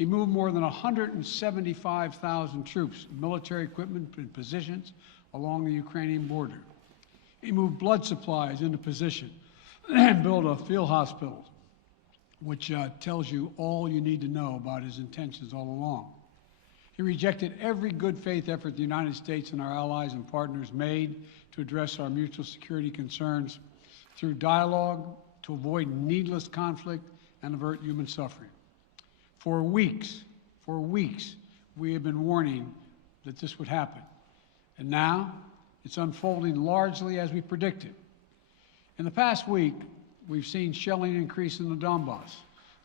He moved more than 175,000 troops, military equipment, and positions along the Ukrainian border. He moved blood supplies into position and built a field hospital, which tells you all you need to know about his intentions all along. He rejected every good faith effort the United States and our allies and partners made to address our mutual security concerns through dialogue to avoid needless conflict and avert human suffering. For weeks, we have been warning that this would happen. And now it's unfolding largely as we predicted. In the past week, we've seen shelling increase in the Donbass,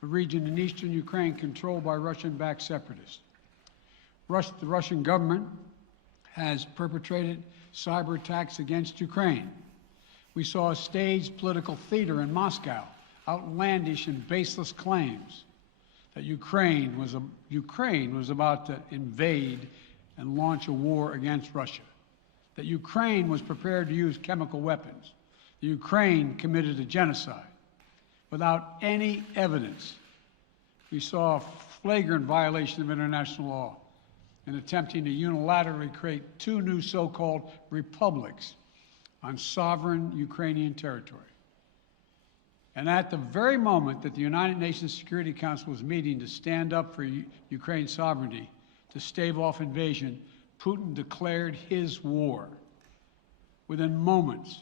a region in eastern Ukraine controlled by Russian-backed separatists. The Russian government has perpetrated cyber attacks against Ukraine. We saw a staged political theater in Moscow, outlandish and baseless claims that Ukraine was about to invade and launch a war against Russia, that Ukraine was prepared to use chemical weapons, that Ukraine committed a genocide. Without any evidence, we saw a flagrant violation of international law in attempting to unilaterally create two new so-called republics on sovereign Ukrainian territory. And at the very moment that the United Nations Security Council was meeting to stand up for Ukraine's sovereignty, to stave off invasion, Putin declared his war. Within moments,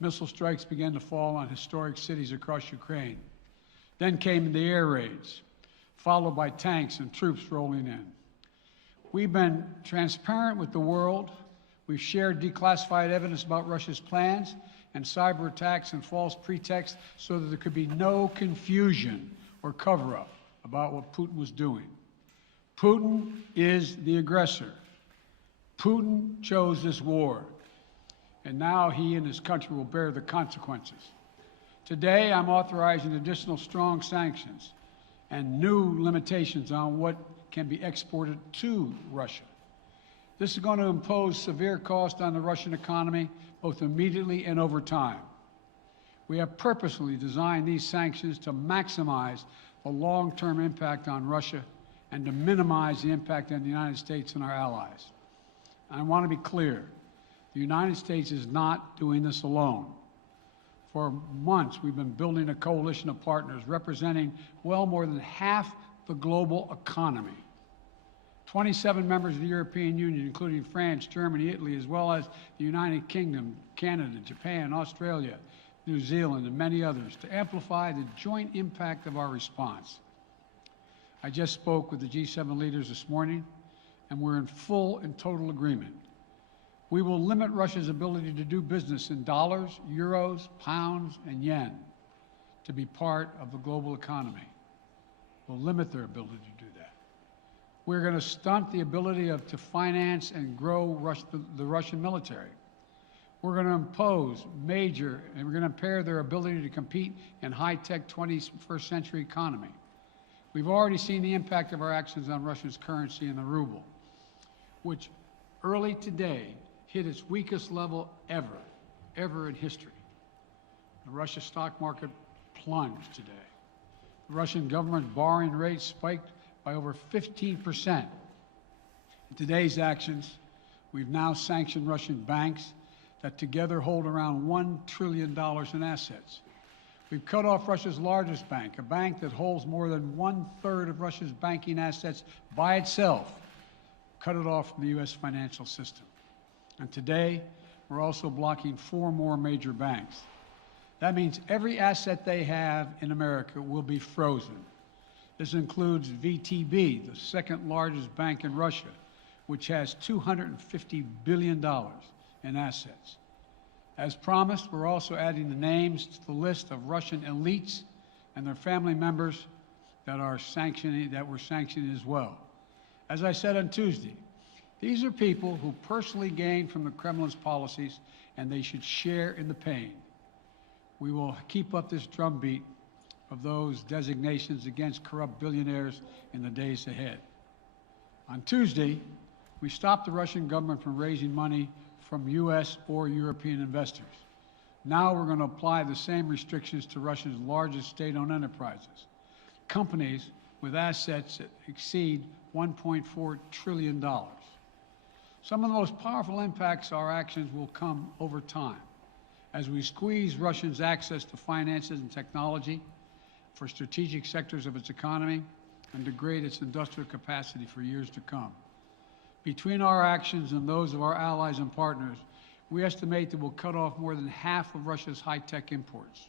missile strikes began to fall on historic cities across Ukraine. Then came the air raids, followed by tanks and troops rolling in. We've been transparent with the world. We've shared declassified evidence about Russia's plans and cyber attacks and false pretexts so that there could be no confusion or cover-up about what Putin was doing. Putin is the aggressor. Putin chose this war, and now he and his country will bear the consequences. Today, I'm authorizing additional strong sanctions and new limitations on what can be exported to Russia. This is going to impose severe cost on the Russian economy, both immediately and over time. We have purposely designed these sanctions to maximize the long-term impact on Russia and to minimize the impact on the United States and our allies. I want to be clear, the United States is not doing this alone. For months, we've been building a coalition of partners representing well more than half the global economy. 27 members of the European Union, including France, Germany, Italy, as well as the United Kingdom, Canada, Japan, Australia, New Zealand, and many others, to amplify the joint impact of our response. I just spoke with the G7 leaders this morning, and we're in full and total agreement. We will limit Russia's ability to do business in dollars, euros, pounds, and yen to be part of the global economy. We'll limit their ability to do that. We're going to stunt the ability to finance and grow the Russian military. We're going to impose and we're going to impair their ability to compete in high-tech 21st century economy. We've already seen the impact of our actions on Russia's currency and the ruble, which early today hit its weakest level ever in history. The Russia stock market plunged today. The Russian government borrowing rate spiked by over 15%. In today's actions, we've now sanctioned Russian banks that together hold around $1 trillion in assets. We've cut off Russia's largest bank, a bank that holds more than 1/3 of Russia's banking assets by itself, cut it off from the U.S. financial system. And today, we're also blocking 4 more major banks. That means every asset they have in America will be frozen. This includes VTB, the second largest bank in Russia, which has $250 billion in assets. As promised, we're also adding the names to the list of Russian elites and their family members that we're sanctioning as well. As I said on Tuesday, these are people who personally gain from the Kremlin's policies, and they should share in the pain. We will keep up this drumbeat of those designations against corrupt billionaires in the days ahead. On Tuesday, we stopped the Russian government from raising money from U.S. or European investors. Now we're going to apply the same restrictions to Russia's largest state-owned enterprises, companies with assets that exceed $1.4 trillion. Some of the most powerful impacts of our actions will come over time as we squeeze Russia's access to finances and technology for strategic sectors of its economy and degrade its industrial capacity for years to come. Between our actions and those of our allies and partners, we estimate that we'll cut off more than half of Russia's high-tech imports.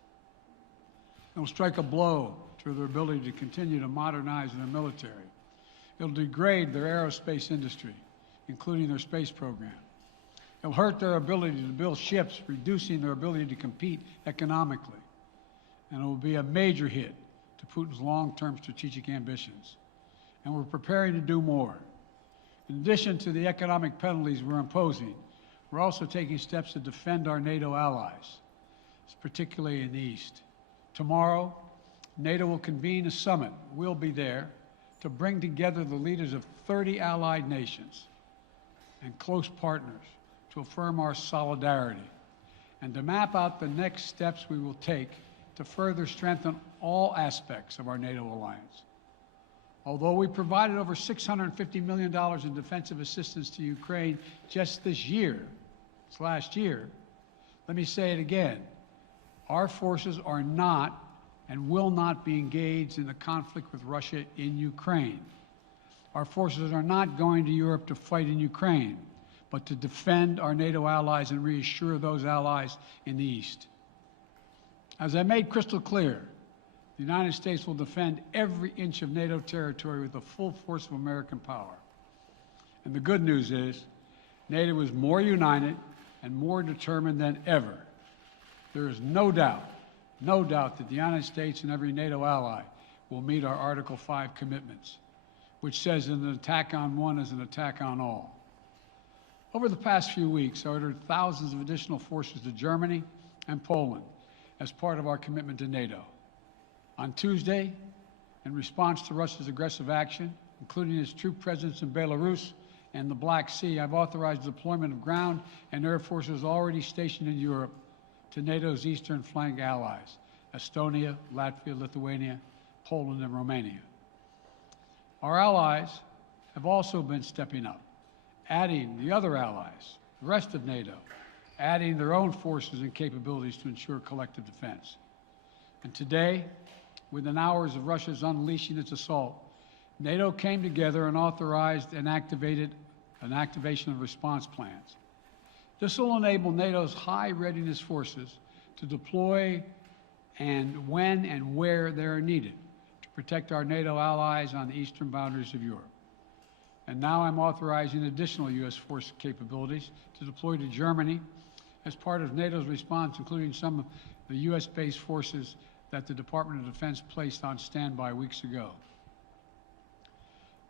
It will strike a blow to their ability to continue to modernize their military. It will degrade their aerospace industry, including their space program. It will hurt their ability to build ships, reducing their ability to compete economically. And it will be a major hit to Putin's long-term strategic ambitions. And we're preparing to do more. In addition to the economic penalties we're imposing, we're also taking steps to defend our NATO allies, particularly in the East. Tomorrow, NATO will convene a summit. We'll be there to bring together the leaders of 30 allied nations and close partners to affirm our solidarity and to map out the next steps we will take to further strengthen all aspects of our NATO alliance. Although we provided over $650 million in defensive assistance to Ukraine just this last year, let me say it again. Our forces are not and will not be engaged in the conflict with Russia in Ukraine. Our forces are not going to Europe to fight in Ukraine, but to defend our NATO allies and reassure those allies in the East. As I made crystal clear, the United States will defend every inch of NATO territory with the full force of American power. And the good news is, NATO is more united and more determined than ever. There is no doubt that the United States and every NATO ally will meet our Article 5 commitments, which says that an attack on one is an attack on all. Over the past few weeks, I ordered thousands of additional forces to Germany and Poland as part of our commitment to NATO. On Tuesday, in response to Russia's aggressive action, including its troop presence in Belarus and the Black Sea, I've authorized the deployment of ground and air forces already stationed in Europe to NATO's eastern flank allies, Estonia, Latvia, Lithuania, Poland, and Romania. Our allies have also been stepping up, adding the other allies, the rest of NATO, adding their own forces and capabilities to ensure collective defense. And today, within hours of Russia's unleashing its assault, NATO came together and authorized and activated an activation of response plans. This will enable NATO's high readiness forces to deploy and when and where they are needed to protect our NATO allies on the eastern boundaries of Europe. And now I'm authorizing additional U.S. force capabilities to deploy to Germany as part of NATO's response, including some of the U.S.-based forces that the Department of Defense placed on standby weeks ago.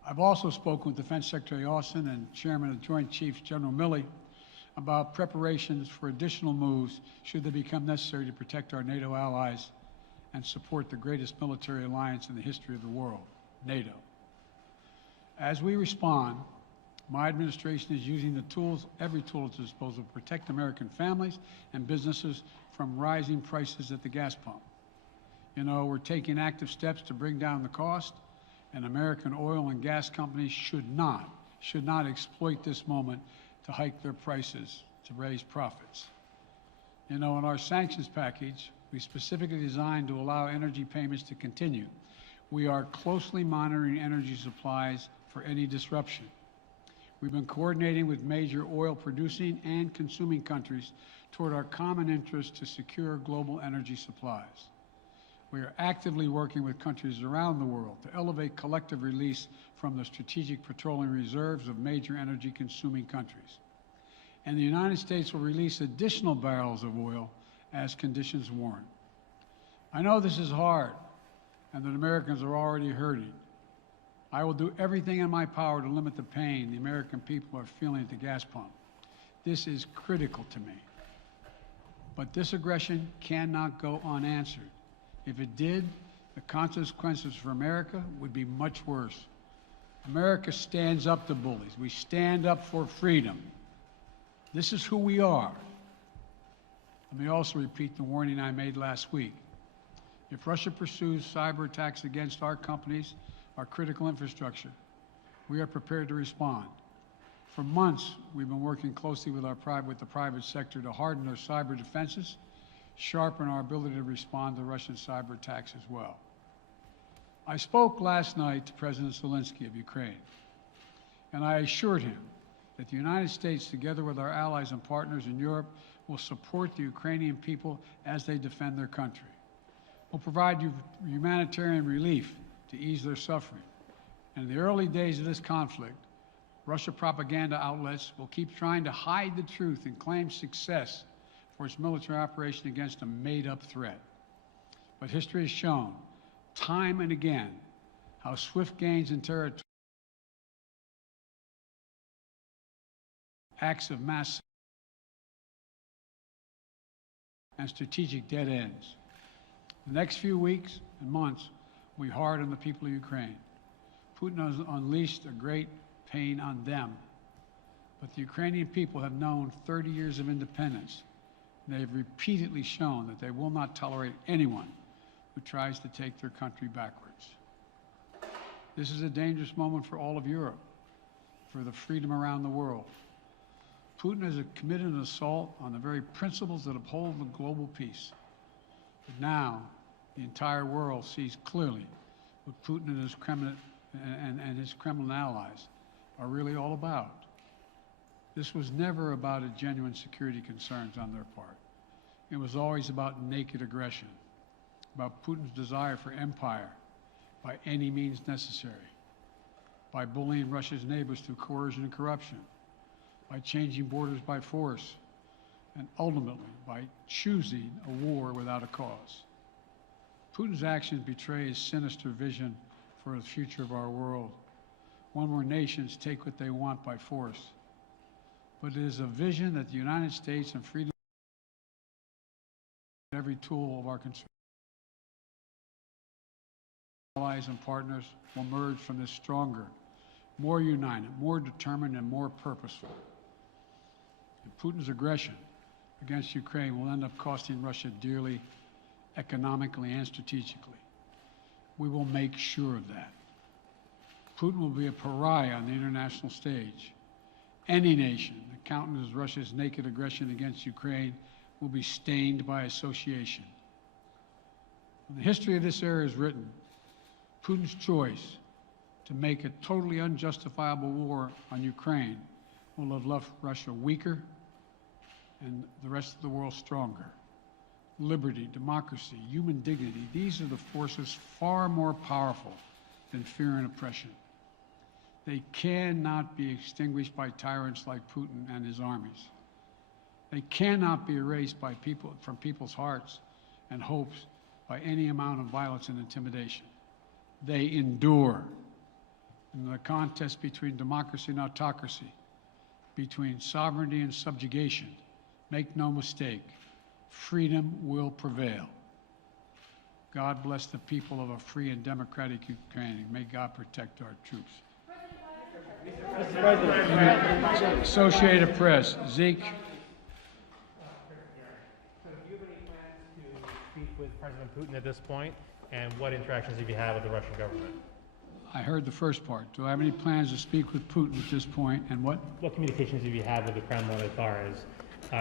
I've also spoken with Defense Secretary Austin and Chairman of the Joint Chiefs, General Milley, about preparations for additional moves should they become necessary to protect our NATO allies and support the greatest military alliance in the history of the world, NATO. As we respond, my administration is using the tools, every tool at its disposal to protect American families and businesses from rising prices at the gas pump. You know, we're taking active steps to bring down the cost, and American oil and gas companies should not exploit this moment to hike their prices to raise profits. You know, in our sanctions package, we specifically designed to allow energy payments to continue. We are closely monitoring energy supplies for any disruption. We've been coordinating with major oil producing and consuming countries toward our common interest to secure global energy supplies. We are actively working with countries around the world to elevate collective release from the strategic petroleum reserves of major energy consuming countries. And the United States will release additional barrels of oil as conditions warrant. I know this is hard and that Americans are already hurting. I will do everything in my power to limit the pain the American people are feeling at the gas pump. This is critical to me. But this aggression cannot go unanswered. If it did, the consequences for America would be much worse. America stands up to bullies. We stand up for freedom. This is who we are. Let me also repeat the warning I made last week. If Russia pursues cyber attacks against our companies, our critical infrastructure, we are prepared to respond. For months, we've been working closely with the private sector to harden our cyber defenses, sharpen our ability to respond to Russian cyber attacks as well. I spoke last night to President Zelensky of Ukraine, and I assured him that the United States, together with our allies and partners in Europe, will support the Ukrainian people as they defend their country. We'll provide humanitarian relief to ease their suffering. And in the early days of this conflict, Russia propaganda outlets will keep trying to hide the truth and claim success for its military operation against a made-up threat. But history has shown, time and again, how swift gains in territory, acts of mass and strategic dead ends. The next few weeks and months will be hard on the people of Ukraine. Putin has unleashed a great pain on them, but the Ukrainian people have known 30 years of independence. They have repeatedly shown that they will not tolerate anyone who tries to take their country backwards. This is a dangerous moment for all of Europe, for the freedom around the world. Putin has committed an assault on the very principles that uphold the global peace. But now, the entire world sees clearly what Putin and his Kremlin allies are really all about. This was never about a genuine security concerns on their part. It was always about naked aggression, about Putin's desire for empire by any means necessary, by bullying Russia's neighbors through coercion and corruption, by changing borders by force, and ultimately by choosing a war without a cause. Putin's actions betray his sinister vision for the future of our world, one where nations take what they want by force. But it is a vision that the United States and freedom every tool of our allies and partners will emerge from this stronger, more united, more determined, and more purposeful. And Putin's aggression against Ukraine will end up costing Russia dearly, economically and strategically. We will make sure of that. Putin will be a pariah on the international stage. Any nation that countenances Russia's naked aggression against Ukraine will be stained by association. When the history of this era is written, Putin's choice to make a totally unjustifiable war on Ukraine will have left Russia weaker and the rest of the world stronger. Liberty, democracy, human dignity, these are the forces far more powerful than fear and oppression. They cannot be extinguished by tyrants like Putin and his armies. They cannot be erased from people's hearts and hopes by any amount of violence and intimidation. They endure. In the contest between democracy and autocracy, between sovereignty and subjugation, make no mistake, freedom will prevail. God bless the people of a free and democratic Ukraine. May God protect our troops. Mr. President. Associated Press, Zeke. Do you have any plans to speak with President Putin at this point? And what interactions have you had with the Russian government? I heard the first part. Do I have any plans to speak with Putin at this point, and what? What communications have you had with the Kremlin as far as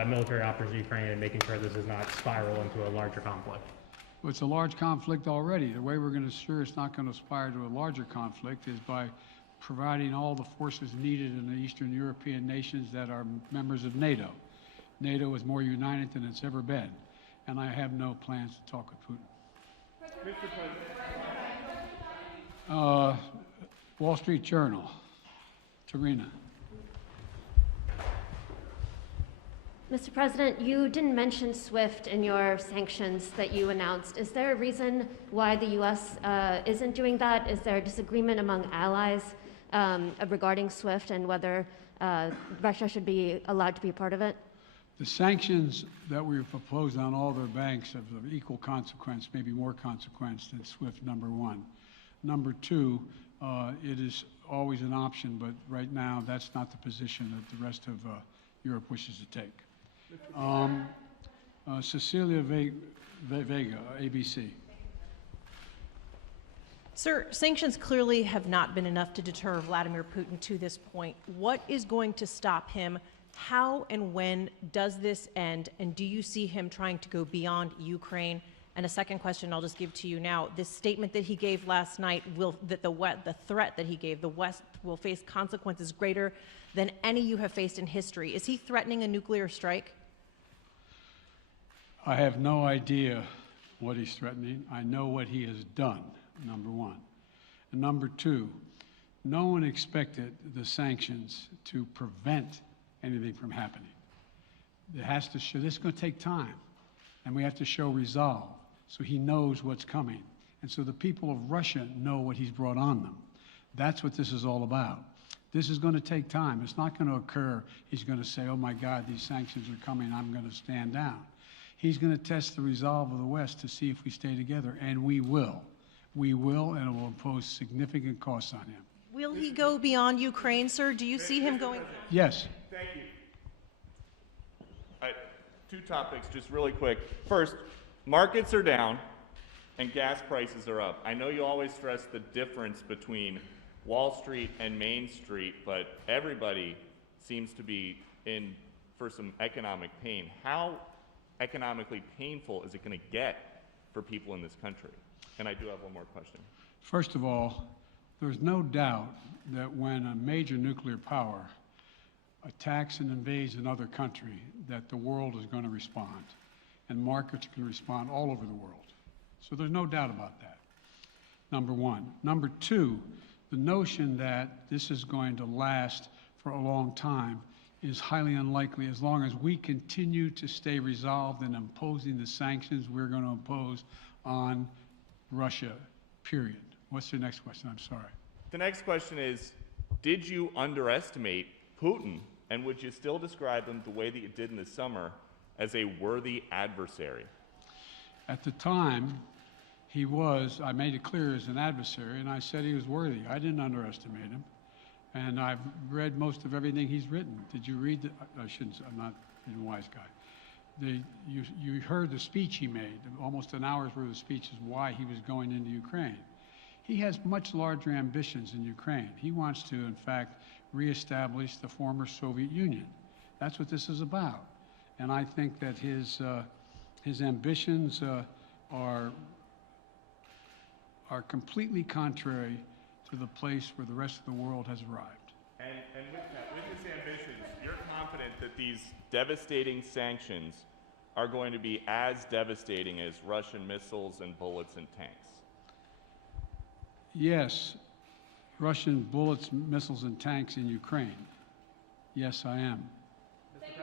military operations in Ukraine and making sure this does not spiral into a larger conflict? Well, it's a large conflict already. The way we're going to ensure it's not going to aspire to a larger conflict is by providing all the forces needed in the Eastern European nations that are members of NATO. NATO is more united than it's ever been, and I have no plans to talk with Putin. Mr. President. Wall Street Journal, Tarina. Mr. President, you didn't mention SWIFT in your sanctions that you announced. Is there a reason why the U.S. Isn't doing that? Is there a disagreement among allies regarding SWIFT and whether Russia should be allowed to be a part of it? The sanctions that we've proposed on all their banks have of equal consequence, maybe more consequence than SWIFT, number one. Number two, it is always an option, but right now that's not the position that the rest of Europe wishes to take. Cecilia Vega, ABC. Sir, sanctions clearly have not been enough to deter Vladimir Putin to this point. What is going to stop him? How and when does this end? And do you see him trying to go beyond Ukraine? And a second question I'll just give to you now. This statement that he gave last night, the threat that he gave, the West will face consequences greater than any you have faced in history. Is he threatening a nuclear strike? I have no idea what he's threatening. I know what he has done, number one. And number two, no one expected the sanctions to prevent anything from happening. It has to show, this is going to take time, and we have to show resolve so he knows what's coming. And so the people of Russia know what he's brought on them. That's what this is all about. This is going to take time. It's not going to occur. He's going to say, oh my God, these sanctions are coming, I'm going to stand down. He's going to test the resolve of the West to see if we stay together, and we will. We will, and it will impose significant costs on him. Will he go beyond Ukraine, sir? Do you see him going? Yes. Thank you. Two topics, just really quick. First, markets are down and gas prices are up. I know you always stress the difference between Wall Street and Main Street, but everybody seems to be in for some economic pain. How economically painful is it going to get for people in this country? And I do have one more question. First of all, there's no doubt that when a major nuclear power attacks and invades another country, that the world is going to respond, and markets can respond all over the world. So there's no doubt about that, number one. Number two, the notion that this is going to last for a long time is highly unlikely as long as we continue to stay resolved in imposing the sanctions we're going to impose on Russia, period. What's your next question? I'm sorry. The next question is, did you underestimate Putin, and would you still describe him the way that you did in the summer as a worthy adversary? At the time, he was, I made it clear, as an adversary, and I said he was worthy. I didn't underestimate him. And I've read most of everything he's written. Did you read the, I shouldn't, I'm not a wise guy. You heard the speech he made, almost an hour's worth of speeches, why he was going into Ukraine. He has much larger ambitions in Ukraine. He wants to, in fact, reestablish the former Soviet Union. That's what this is about. And I think that his ambitions are completely contrary to the place where the rest of the world has arrived. And with his ambitions, you're confident that these devastating sanctions are going to be as devastating as Russian missiles and bullets and tanks? Yes, Russian bullets, missiles, and tanks in Ukraine. Yes, I am. Thank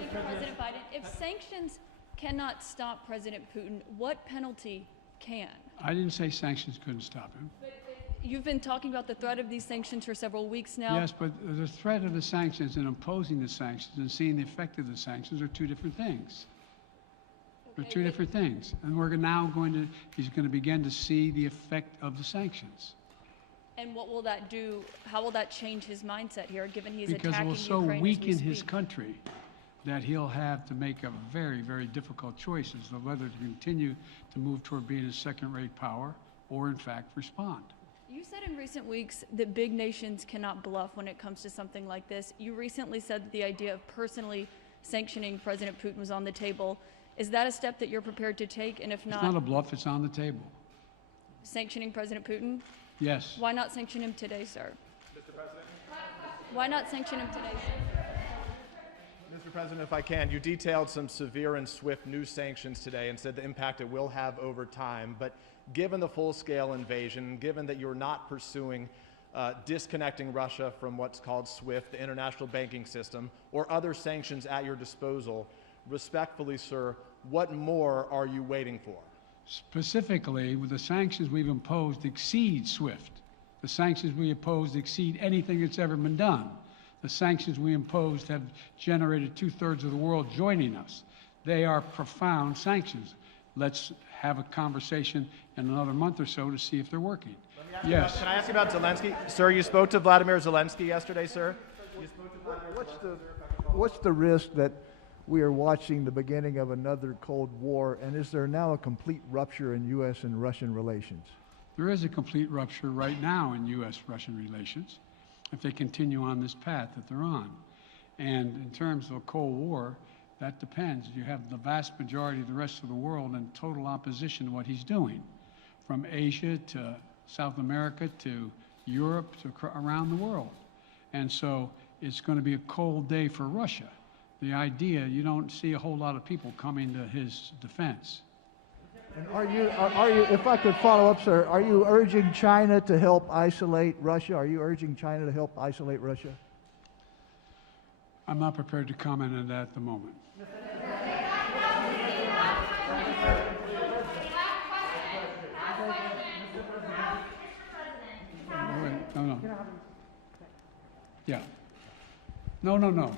you, President Biden. If sanctions cannot stop President Putin, what penalty can? I didn't say sanctions couldn't stop him. You've been talking about the threat of these sanctions for several weeks now. Yes, but the threat of the sanctions and imposing the sanctions and seeing the effect of the sanctions are two different things. They're two different things. And we're now he's going to begin to see the effect of the sanctions. And what will that do? How will that change his mindset here, given he's Because attacking it will so Ukraine as we weaken his speak? country that he'll have to make a very, very difficult choice as to whether to continue to move toward being a second-rate power or, in fact, respond. You said in recent weeks that big nations cannot bluff when it comes to something like this. You recently said that the idea of personally sanctioning President Putin was on the table. Is that a step that you're prepared to take? And if It's not a bluff, it's on the table. sanctioning President Putin? Yes. Why not sanction him today, sir? Mr. President? Why not sanction him today, sir? Mr. President, if I can, you detailed some severe and swift new sanctions today and said the impact it will have over time. But given the full-scale invasion, given that you're not pursuing disconnecting Russia from what's called SWIFT, the international banking system, or other sanctions at your disposal, respectfully, sir, what more are you waiting for? Specifically, with the sanctions we've imposed exceed SWIFT. The sanctions we imposed exceed anything that's ever been done. The sanctions we imposed have generated 2/3 of the world joining us. They are profound sanctions. Let's have a conversation in another month or so to see if they're working. Yes. Can I ask you about Zelensky? Sir, you spoke to Vladimir Zelensky yesterday, sir? What's the risk that we are watching the beginning of another Cold War, and is there now a complete rupture in U.S. and Russian relations? There is a complete rupture right now in U.S.-Russian relations if they continue on this path that they're on. And in terms of a Cold War, that depends. You have the vast majority of the rest of the world in total opposition to what he's doing, from Asia to South America to Europe to around the world. And so it's going to be a cold day for Russia. The idea, you don't see a whole lot of people coming to his defense. And are you, if I could follow up, sir, are you urging China to help isolate Russia? Are you urging China to help isolate Russia? I'm not prepared to comment on that at the moment. No. Yeah. No.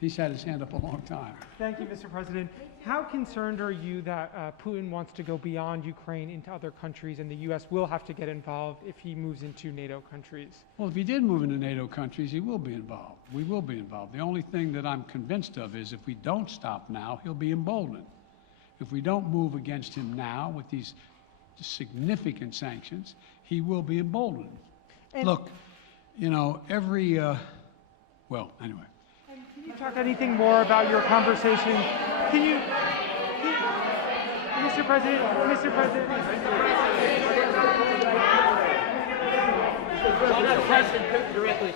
He's had his hand up a long time. Thank you, Mr. President. How concerned are you that Putin wants to go beyond Ukraine into other countries, and the U.S. will have to get involved if he moves into NATO countries? Well, if he did move into NATO countries, he will be involved. We will be involved. The only thing that I'm convinced of is if we don't stop now, he'll be emboldened. If we don't move against him now with these significant sanctions, he will be emboldened. Look, you know, well, anyway. Can you talk anything more about your conversation? Mr. President.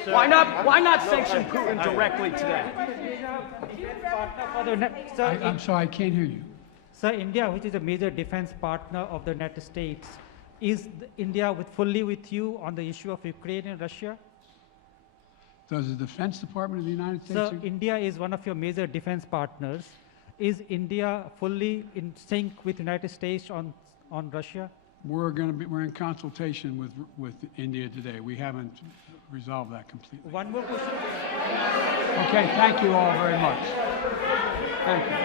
Why not sanction Putin directly today? I'm sorry, I can't hear you. Sir, India, which is a major defense partner of the United States, is India fully with you on the issue of Ukraine and Russia? Does the Defense Department of the United States... Sir, India is one of your major defense partners. Is India fully in sync with the United States on Russia? We're in consultation with India today. We haven't resolved that completely. One more question. Okay, thank you all very much. Thank you.